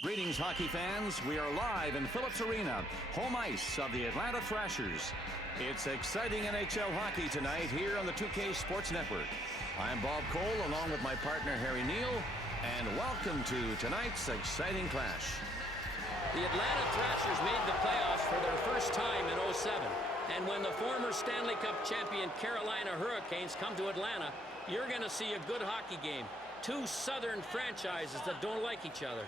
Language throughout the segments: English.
Greetings, hockey fans. We are live in Phillips Arena, home ice of the Atlanta Thrashers. It's exciting NHL hockey tonight here on the 2K Sports Network. I'm Bob Cole, along with my partner Harry Neal, and welcome to tonight's exciting clash. The Atlanta Thrashers made the playoffs for their first time in '07. And when the former Stanley Cup champion Carolina Hurricanes come to Atlanta, you're going to see a good hockey game. Two southern franchises that don't like each other.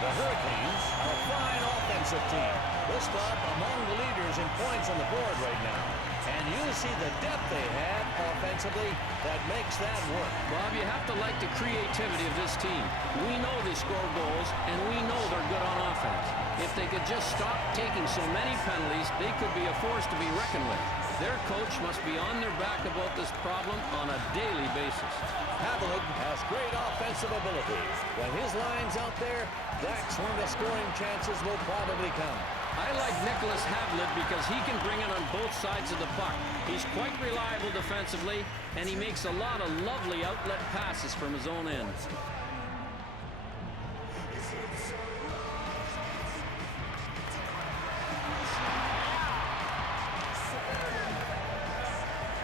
The Hurricanes are a fine offensive team. This club among the leaders in points on the board right now. And you see the depth they have offensively that makes that work. Bob, you have to like the creativity of this team. We know they score goals, and we know they're good on offense. If they could just stop taking so many penalties, they could be a force to be reckoned with. Their coach must be on their back about this problem on a daily basis. Havlicek has great offensive ability. When his line's out there, that's when the scoring chances will probably come. I like Nicholas Havlicek because he can bring it on both sides of the puck. He's quite reliable defensively, and he makes a lot of lovely outlet passes from his own end.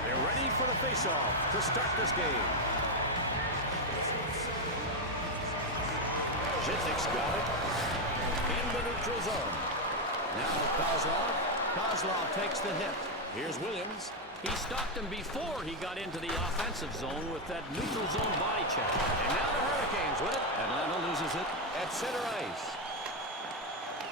They're ready for the face-off to start this game. Zhitnik's got it in the neutral zone. Now Kozlov takes the hit. Here's Williams. He stopped him before he got into the offensive zone with that neutral zone body check. And now the Hurricanes with it. Atlanta loses it at center ice.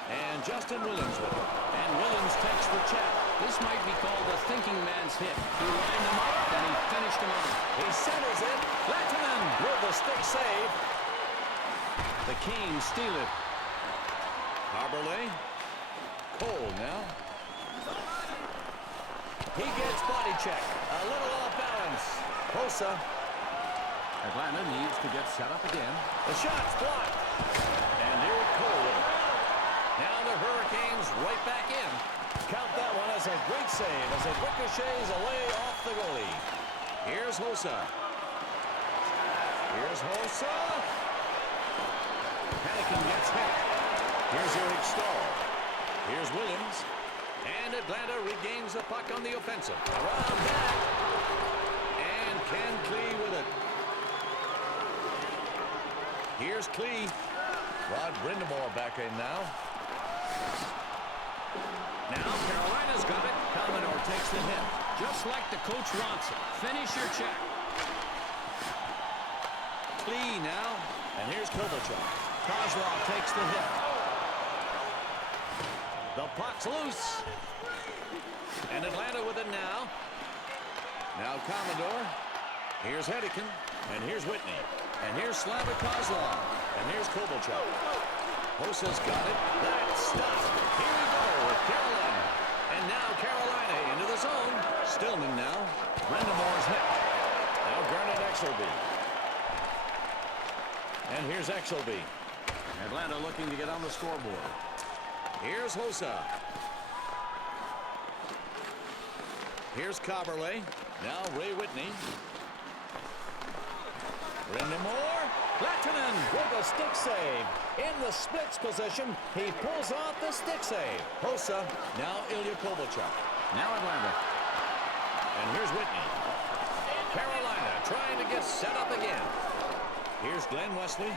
And Justin Williams with it. And Williams takes the check. This might be called a thinking man's hit. He lined him up, and he finished him off. He centers it. Lattinen with the stick save. The Canes steal it. Harberley. Cole now. He gets body check. A little off balance. Hossa. Atlanta needs to get set up again. The shot's blocked. And here Cole with it. Now the Hurricanes right back in. Count that one as a great save as it ricochets away off the goalie. Here's Hossa. Here's Hossa. Hannikin gets hit. Here's Eric Stahl. Here's Williams. And Atlanta regains the puck on the offensive. Around back. And Ken Klee with it. Here's Klee. Rod Brindamore back in now. Now Carolina's got it. Commodore takes the hit. Just like the coach wants it. Finish your check. Klee now. And here's Kovalchuk. Kozlov takes the hit. The puck's loose. And Atlanta with it now. Now Commodore. Here's Hedican. And here's Whitney. And here's Slava Kozlov. And here's Kovalchuk. Hossa's got it. That's stopped. Here we go with Carolina. And now Carolina into the zone. Stillman now. Brendamore's hit. Now Garnet Exelby. And here's Exelby. Atlanta looking to get on the scoreboard. Here's Hossa. Here's Coberley. Now Ray Whitney. Brindamore. Lattinen with a stick save. In the splits position, he pulls off the stick save. Hossa. Now Ilya Kovalchuk. Now Atlanta. And here's Whitney. Carolina trying to get set up again. Here's Glenn Wesley.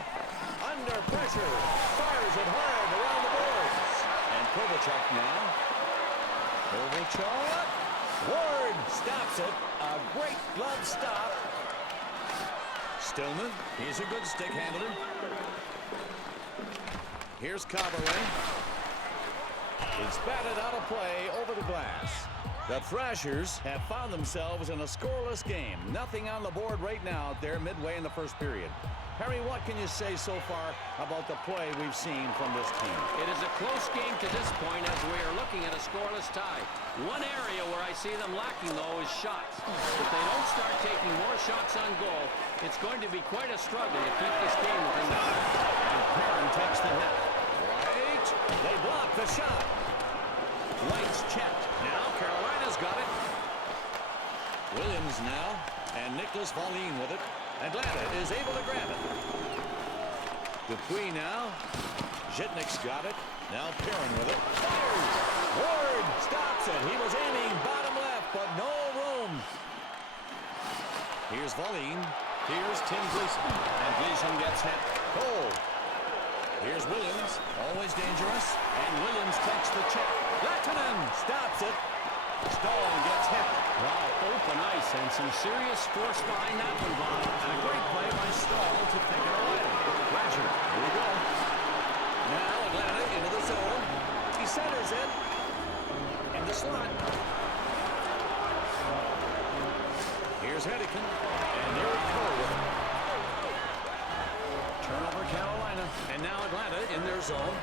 Under pressure. Fires it hard around the boards. And Kovalchuk now. Kovalchuk. Ward stops it. A great glove stop. Stillman. He's a good stick handler. Here's Coberley. He's batted out of play over the glass. The Thrashers have found themselves in a scoreless game. Nothing on the board right now out there midway in the first period. Harry, what can you say so far about the play we've seen from this team? It is a close game to this point as we are looking at a scoreless tie. One area where I see them lacking, though, is shots. If they don't start taking more shots on goal, it's going to be quite a struggle to keep this game within the net. And Perrin takes the hit. Right. They block the shot. White's checked. Now Carolina's got it. Williams now. And Nick Nicholas Volin with it. Atlanta is able to grab it. Dupuis now. Zhitnik's got it. Now Perrin with it. Fires! Ward stops it. He was aiming bottom left, but no room. Here's Volin. Here's Tim Gleason. And Gleason gets hit. Cole. Here's Williams. Always dangerous. And Williams takes the check. Lehtonen stops it. Stahl gets hit. Wow, open ice and some serious force behind that one, Bob. And a great play by Stahl to take it away. Thrashers. Here we go. Now Atlanta into the zone. He centers it. In the slot. Here's Hedican. And Eric Cole. Turnover Carolina. And now Atlanta in their zone.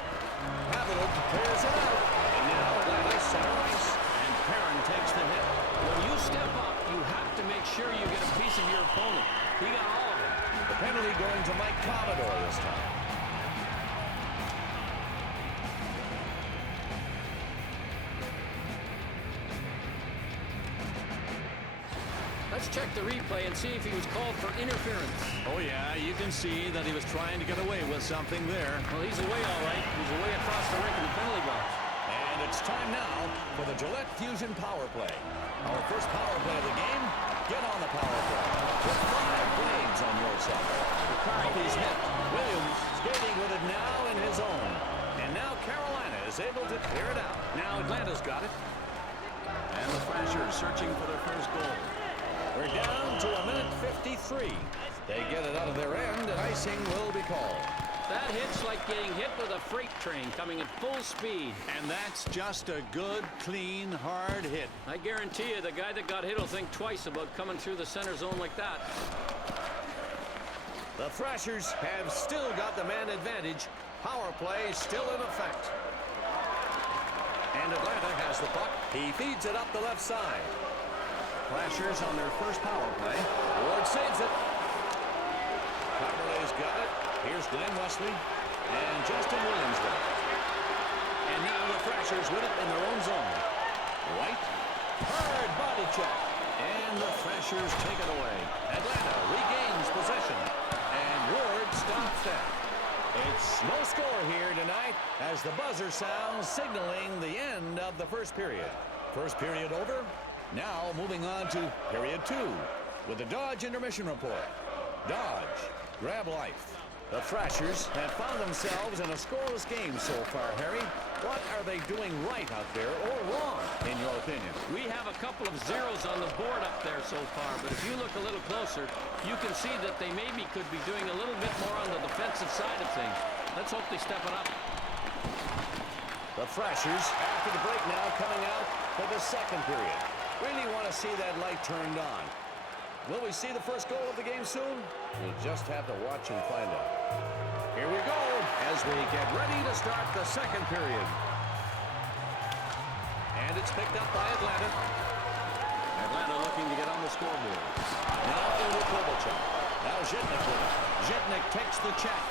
Haviland clears it out. And now Atlanta center ice. And Perrin takes the hit. When you step up, you have to make sure you get a piece of your opponent. He got all of it. The penalty going to Mike Commodore this time. Let's check the replay and see if he was called for interference. Oh, yeah, you can see that he was trying to get away with something there. Well, he's away all right. He's away across the rink in the penalty box. And it's time now for the Gillette Fusion Power Play. Our first power play of the game. Get on the power play. With 5 blades on your side. McCarthy's hit. Williams skating with it now in his own. And now Carolina is able to clear it out. Now Atlanta's got it. And the Thrashers searching for their first goal. We're down to a minute 53. They get it out of their end, and icing will be called. That hit's like getting hit with a freight train coming at full speed. And that's just a good, clean, hard hit. I guarantee you the guy that got hit will think twice about coming through the center zone like that. The Thrashers have still got the man advantage. Power play still in effect. And Atlanta has the puck. He feeds it up the left side. Thrashers on their first power play. Ward saves it. Carberlay's got it. Here's Glenn Wesley. And Justin Williams with it. And now the Thrashers with it in their own zone. White. Hard body check. And the Thrashers take it away. Atlanta regains possession. And Ward stops that. It's no score here tonight as the buzzer sounds signaling the end of the first period. First period over. Now moving on to period 2 with the Dodge intermission report. Dodge, grab life. The Thrashers have found themselves in a scoreless game so far, Harry. What are they doing right out there or wrong, in your opinion? We have a couple of zeros on the board up there so far, but if you look a little closer, you can see that they maybe could be doing a little bit more on the defensive side of things. Let's hope they step it up. The Thrashers, after the break now, coming out for the second period. Really want to see that light turned on. Will we see the first goal of the game soon? We'll just have to watch and find out. Here we go as we get ready to start the second period. And it's picked up by Atlanta. Atlanta looking to get on the scoreboard. Now over Kovalchuk. Now Zhitnik with it. Zhitnik takes the check.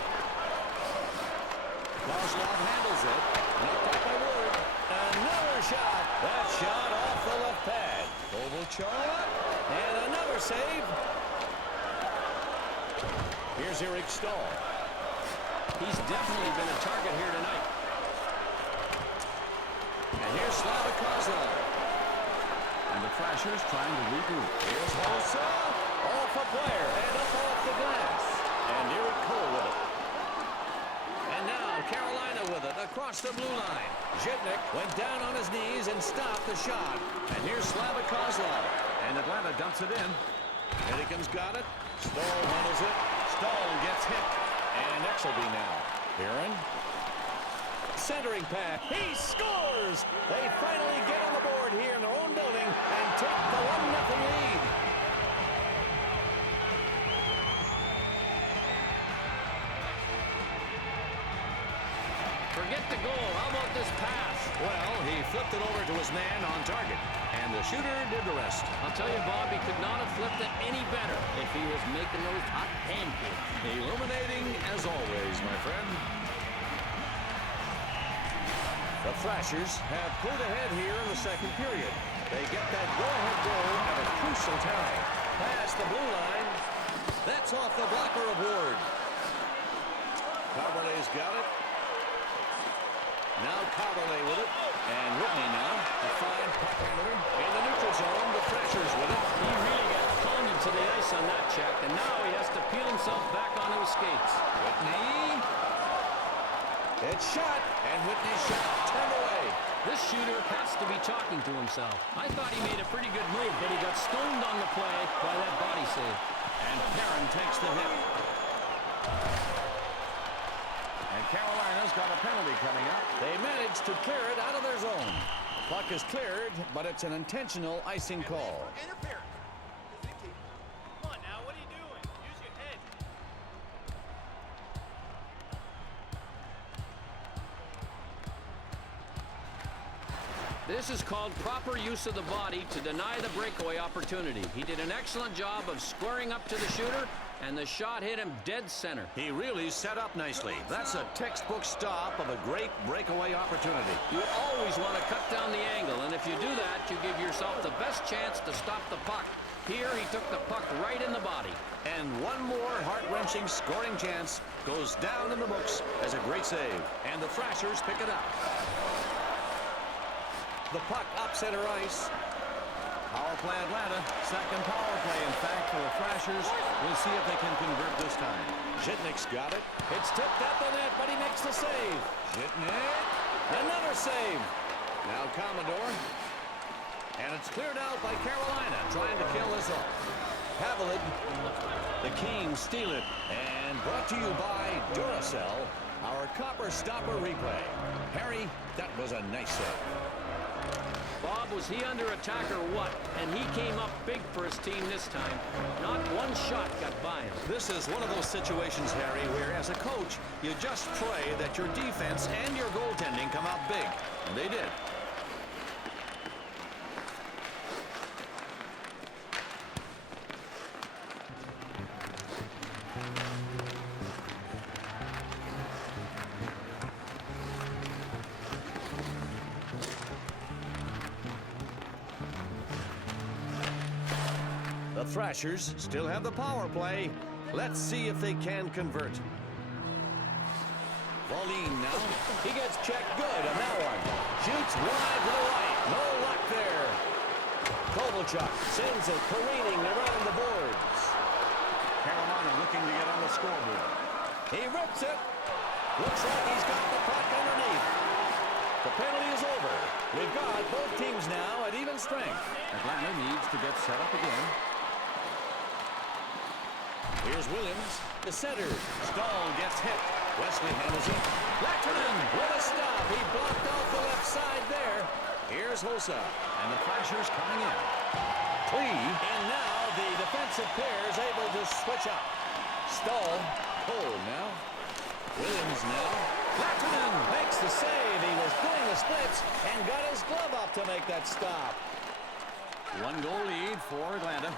Kozlov handles it. Knocked out by Ward. Another shot. That shot off the left pad. Kovalchuk. And another save. Here's Eric Stahl. He's definitely been a target here tonight. And here's Slavik Kozlov. And the Thrashers trying to regroup. Here's Hossa. Off a player and up off the glass. And Eric Cole with it. And now Carolina with it across the blue line. Zhitnik went down on his knees and stopped the shot. And here's Slavik Kozlov. And Atlanta dumps it in. Hedican's got it. Stahl handles it. Stahl gets hit. And Exelby now. Perrin. Centering pass. He scores! They finally get on the board here in their own building and take the 1-0 lead. Forget the goal. How about this pass? Well, he flipped it over to his man on target. And the shooter did the rest. I'll tell you, Bob, he could not have flipped it any better if he was making those hot pancakes. Illuminating as always, my friend. The Thrashers have pulled ahead here in the second period. They get that go-ahead goal at a crucial time. past the blue line. That's off the blocker of Ward. Carberlay's got it. Now Carberlay with it. And Whitney now, a fine puck handler. In the neutral zone, the Thrashers with it. He really got pounded to the ice on that check, and now he has to peel himself back onto his skates. Whitney. It's shot, and Whitney's shot turned away. This shooter has to be talking to himself. I thought he made a pretty good move, but he got stoned on the play by that body save. And Perrin takes the hit. And Carolina's got a penalty coming up. They managed to clear it out of their zone. Puck is cleared, but it's an intentional icing call. Interference. Come on now, what are you doing? Use your head. This is called proper use of the body to deny the breakaway opportunity. He did an excellent job of squaring up to the shooter, and the shot hit him dead center. He really set up nicely. That's a textbook stop of a great breakaway opportunity. You always want to cut down the angle, and if you do that, you give yourself the best chance to stop the puck. Here, he took the puck right in the body. And one more heart-wrenching scoring chance goes down in the books as a great save. And the Thrashers pick it up. The puck up center ice. Power play Atlanta. Second power play, in fact, for the Thrashers. We'll see if they can convert this time. Zhitnik's got it. It's tipped at the net, but he makes the save. Zhitnik. Another save. Now Commodore. And it's cleared out by Carolina, trying to kill this off. Havilland. The Kings steal it. And brought to you by Duracell, our copper stopper replay. Harry, that was a nice save. Bob, was he under attack or what? And he came up big for his team this time. Not one shot got by him. This is one of those situations, Harry, where as a coach, you just pray that your defense and your goaltending come out big. And they did. The Thrashers still have the power play. Let's see if they can convert. Volin now. He gets checked good on that one. Shoots wide to the right. No luck there. Kovalchuk sends it careening around the boards. Carolina looking to get on the scoreboard. He rips it. Looks like he's got the puck underneath. The penalty is over. We've got both teams now at even strength. Atlanta needs to get set up again. Here's Williams, the center. Stahl gets hit. Wesley handles it. Lehtonen with a stop. He blocked off the left side there. Here's Hossa, and the Thrashers coming in. Klee, and now the defensive pair is able to switch up. Stahl, Cole now. Williams now. Lehtonen makes the save. He was doing the splits and got his glove up to make that stop. One goal lead for Atlanta,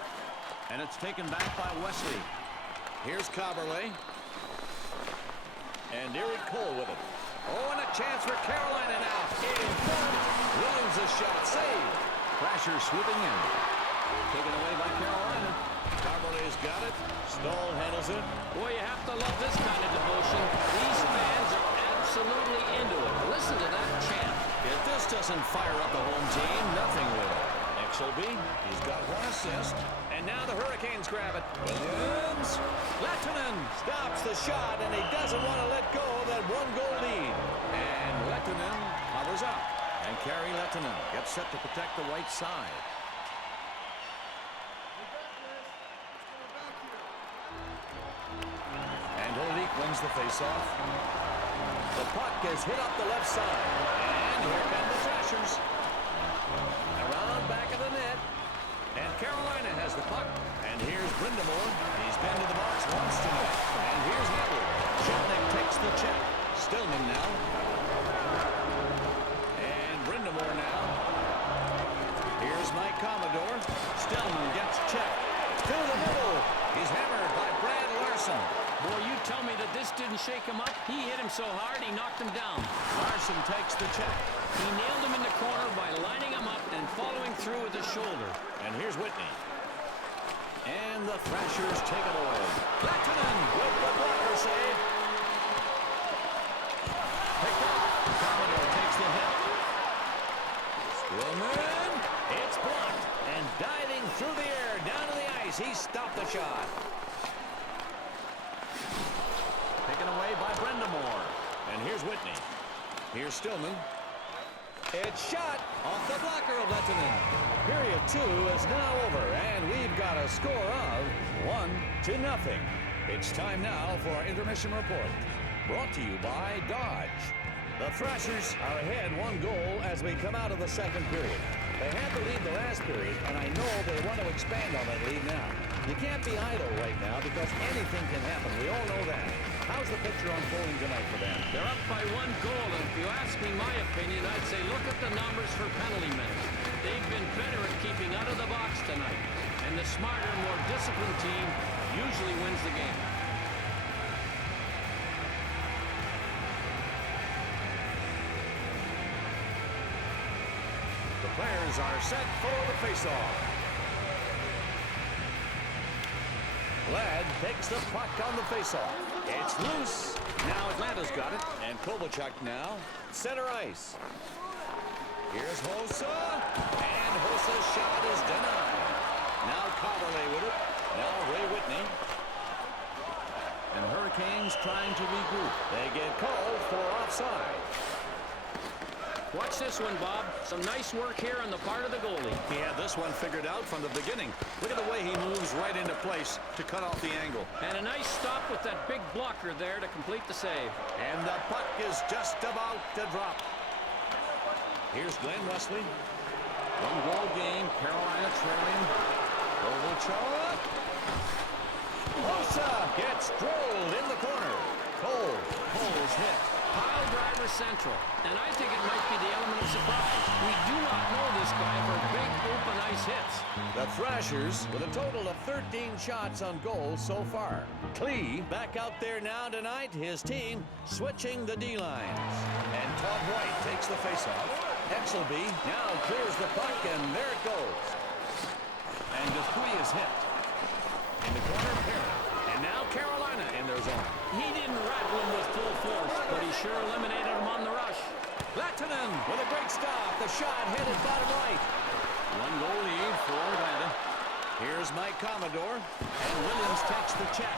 and it's taken back by Wesley. Here's Coberley. And Eric Cole with it. Oh, and a chance for Carolina now. In front. Williams' shot saved. Thrashers swooping in. Taken away by Carolina. Coberley's got it. Stahl handles it. Boy, you have to love this kind of devotion. These fans are absolutely into it. Listen to that chant. If this doesn't fire up the home team, nothing will. XOB, he's got one assist. And now the Hurricanes grab it. Williams. Lehtonen stops the shot, and he doesn't want to let go of that one-goal lead. And Lehtonen covers up. And Kari Lehtonen gets set to protect the right side. And Holik wins the faceoff. The puck is hit up the left side. And here come the Thrashers. Around back of the net. And Carolina has the puck. And here's Brindamore. He's been to the box once tonight. And here's Neville. Shatnick takes the check. Stillman now. And Brindamore now. Here's Mike Commodore. Stillman gets checked. To the middle. He's hammered by Brad Larson. Boy, you tell me that this didn't shake him up. He hit him so hard, he knocked him down. Larson takes the check. He nailed him in the corner by lining him up and following through with his shoulder. And here's Whitney. And the Thrashers take it away. Lehtonen with the blocker save. Picked up. Commodore takes the hit. Stillman. It's blocked. And diving through the air down to the ice. He stopped the shot. Taken away by Brendamore. And here's Whitney. Here's Stillman. It's shot off the blocker of Lehtonen. Period 2 is now over, and we've got a score of 1-0. It's time now for our intermission report. Brought to you by Dodge. The Thrashers are ahead 1 goal as we come out of the second period. They had the lead the last period, and I know they want to expand on that lead now. You can't be idle right now because anything can happen. We all know that. How's the picture unfolding tonight for them? They're up by 1 goal, and if you ask me my opinion, I'd say look at the numbers for penalty minutes. They've been better at keeping out of the box tonight, and the smarter, more disciplined team usually wins the game. The players are set for the faceoff. Ladd takes the puck on the faceoff. It's loose. Now Atlanta's got it. And Kovalchuk now. Center ice. Here's Hossa. And Hossa's shot is denied. Now Coverley with it. Now Ray Whitney. And Hurricanes trying to regroup. They get called for offside. Watch this one, Bob. Some nice work here on the part of the goalie. He had this one figured out from the beginning. Look at the way he moves right into place to cut off the angle. And a nice stop with that big blocker there to complete the save. And the puck is just about to drop. Here's Glenn Wesley. 1-goal game. Carolina trailing. Kovalchuk. Hossa gets drilled in the corner. Cole's hit. Pile driver central, and I think it might be the element of surprise. We do not know this guy for big open ice hits. The Thrashers with a total of 13 shots on goal so far. Klee back out there now tonight. His team switching the D-lines. And Todd White takes the faceoff. Exelby now clears the puck, and there it goes. And Dupuis is hit. In the corner, Perrin. And now Carolina in their zone. He didn't rattle him with full force, but he sure eliminated him on the rush. Lehtonen with a great stop. The shot headed bottom right. 1-goal lead for Atlanta. Here's Mike Commodore. And Williams takes the check.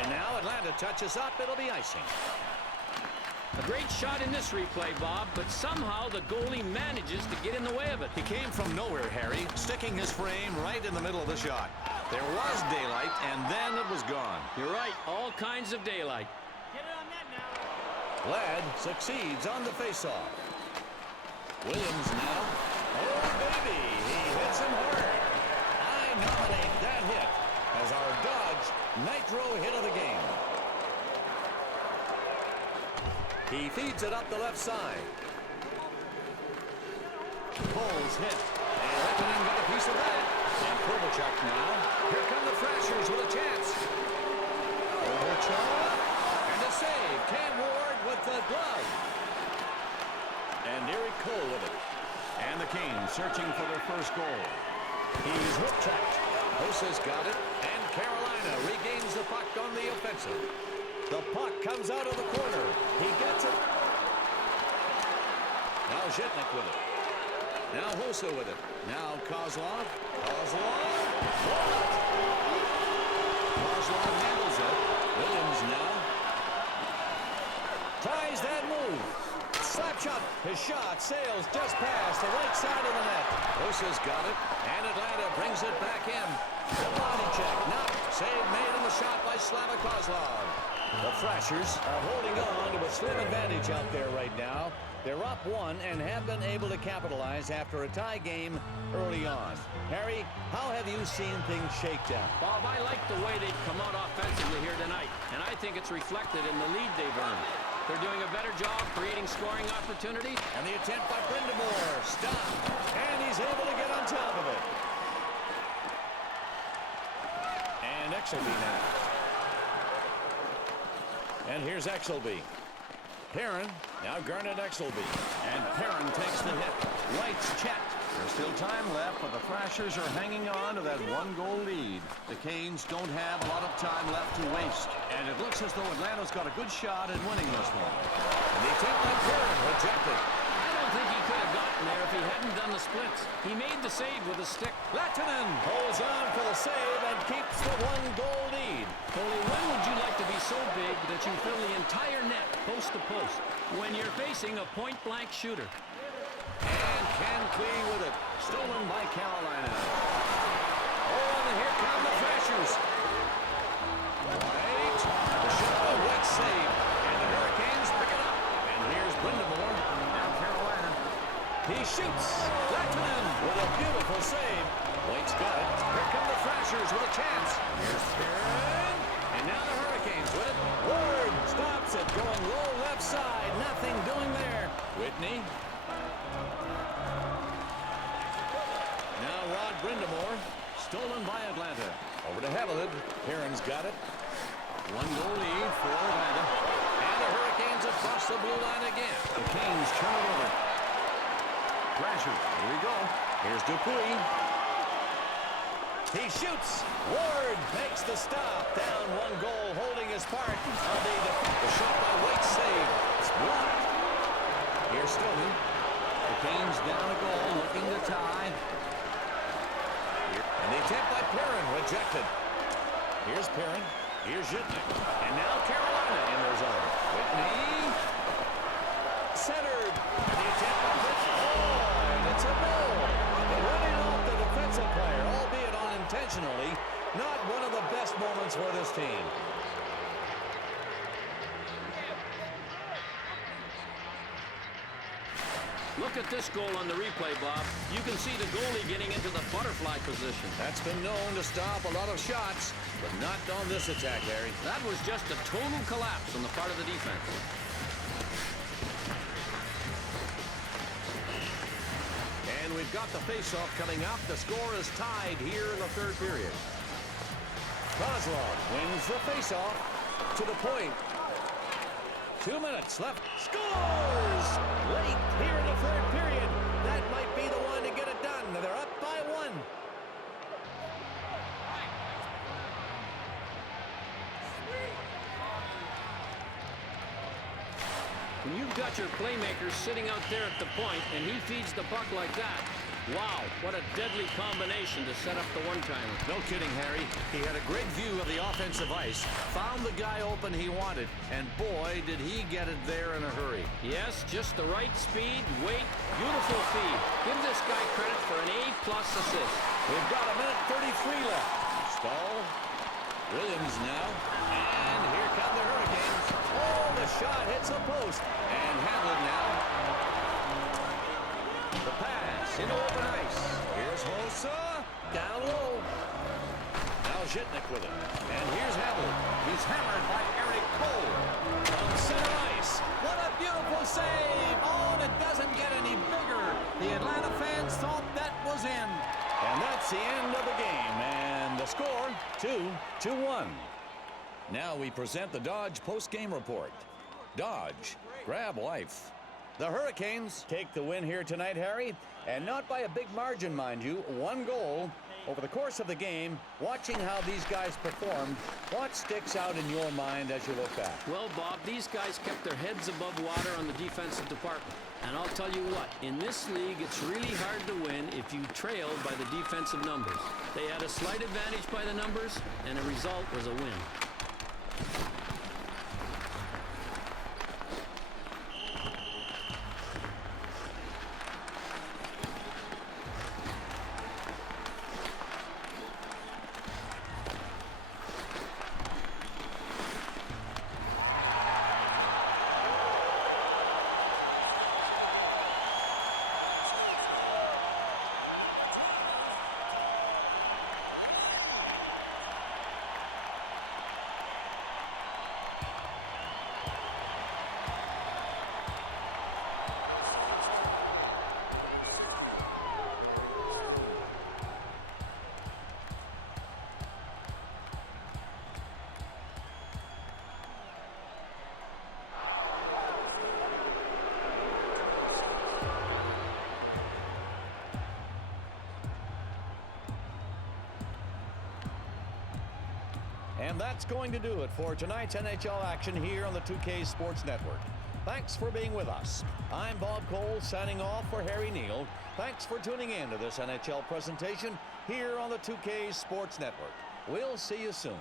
And now Atlanta touches up. It'll be icing. A great shot in this replay, Bob, but somehow the goalie manages to get in the way of it. He came from nowhere, Harry, sticking his frame right in the middle of the shot. There was daylight, and then it was gone. You're right. All kinds of daylight. Get it on net now. Ladd succeeds on the faceoff. Williams now. Oh, baby, he hits him hard. I nominate that hit as our Dodge Nitro hit of the game. He feeds it up the left side. Cole's hit. And Lehtonen got a piece of that. And Kovalchuk now. Here come the Thrashers with a chance. Kovalchuk. And a save. Cam Ward with the glove. And Eric Cole with it. And the Canes searching for their first goal. He's hook-checked. Hossa's got it. And Carolina regains the puck on the offensive. The puck comes out of the corner. He gets it. Now Zhitnik with it. Now Hossa with it. Now Kozlov. Kozlov handles it. Williams now. Tries that move. Slap shot. His shot sails just past the right side of the net. Hossa's got it. And Atlanta brings it back in. The body check. Knock. Save made on the shot by Slava Kozlov. The Thrashers are holding on to a slim advantage out there right now. They're up 1 and have been able to capitalize after a tie game early on. Harry, how have you seen things shake down? Bob, I like the way they've come out offensively here tonight, and I think it's reflected in the lead they've earned. They're doing a better job creating scoring opportunities. And the attempt by Brendamore. Stopped. And he's able to get on top of it. And Exelby now. And here's Exelby. Perrin, now Garnet Exelby. And Perrin takes the hit. White's checked. There's still time left, but the Thrashers are hanging on to that one-goal lead. The Canes don't have a lot of time left to waste. And it looks as though Atlanta's got a good shot at winning this one. And the attempt by Perrin rejected. I don't think he could have gotten there if he hadn't done the splits. He made the save with a stick. Lahtinen holds on for the save and keeps the one-goal lead. Only when would you like to be so big that you fill the entire net post to post when you're facing a point-blank shooter? And Ken Klee with it. Stolen by Carolina. Oh, and here come the Thrashers. White. The shot by White save. And the Hurricanes pick it up. And here's Brindamore. Now Carolina. He shoots. Lahtinen with a beautiful save. White's got it. Here come the Thrashers with a chance. Here's Perrin. And now the Hurricanes with it. Ward stops it. Going low left side. Nothing doing there. Whitney. Brindamore, stolen by Atlanta. Over to Haviland. Perrin's got it. One-goal lead for Atlanta. And the Hurricanes across the blue line again. The Canes turn it over. Thrashers, here we go. Here's Dupuis. He shoots. Ward makes the stop. Down one goal, holding his part. The shot by White save. It's blocked. Here's Stillman. The Canes down a goal, looking to tie. And the attempt by Perrin rejected. Here's Perrin. Here's Zhitnik. And now Carolina in their zone. Whitney. Centered. And the attempt by Whitney. Oh, and it's a goal. Running off the defensive player, albeit unintentionally. Not one of the best moments for this team. Look at this goal on the replay, Bob. You can see the goalie getting into the butterfly position. That's been known to stop a lot of shots, but not on this attack, Harry. That was just a total collapse on the part of the defense. And we've got the faceoff coming up. The score is tied here in the third period. Kozlov wins the faceoff to the point. 2 minutes left. Scores! Late here in the third period. That might be the one to get it done. They're up by one. When you've got your playmakers sitting out there at the point and he feeds the puck like that, wow, what a deadly combination to set up the one-timer. No kidding, Harry. He had a great view of the offensive ice, found the guy open he wanted, and boy, did he get it there in a hurry. Yes, just the right speed, weight, beautiful feed. Give this guy credit for an A-plus assist. We've got a minute 33 left. Stahl, Williams now, and here come the Hurricanes. Oh, the shot hits the post, and Hamlin now. The pass into open ice. Here's Hossa. Down low. Now Zhitnik with it. And here's Hamlin. He's hammered by Eric Cole. From center ice. What a beautiful save. Oh, and it doesn't get any bigger. The Atlanta fans thought that was in. And that's the end of the game. And the score, 2-1. Now we present the Dodge post-game report. Dodge, grab life. The Hurricanes take the win here tonight, Harry, and not by a big margin, mind you. One goal. Over the course of the game, watching how these guys performed, what sticks out in your mind as you look back? Well, Bob, these guys kept their heads above water on the defensive department. And I'll tell you what, in this league, it's really hard to win if you trail by the defensive numbers. They had a slight advantage by the numbers, and the result was a win. And that's going to do it for tonight's NHL action here on the 2K Sports Network. Thanks for being with us. I'm Bob Cole signing off for Harry Neal. Thanks for tuning in to this NHL presentation here on the 2K Sports Network. We'll see you soon.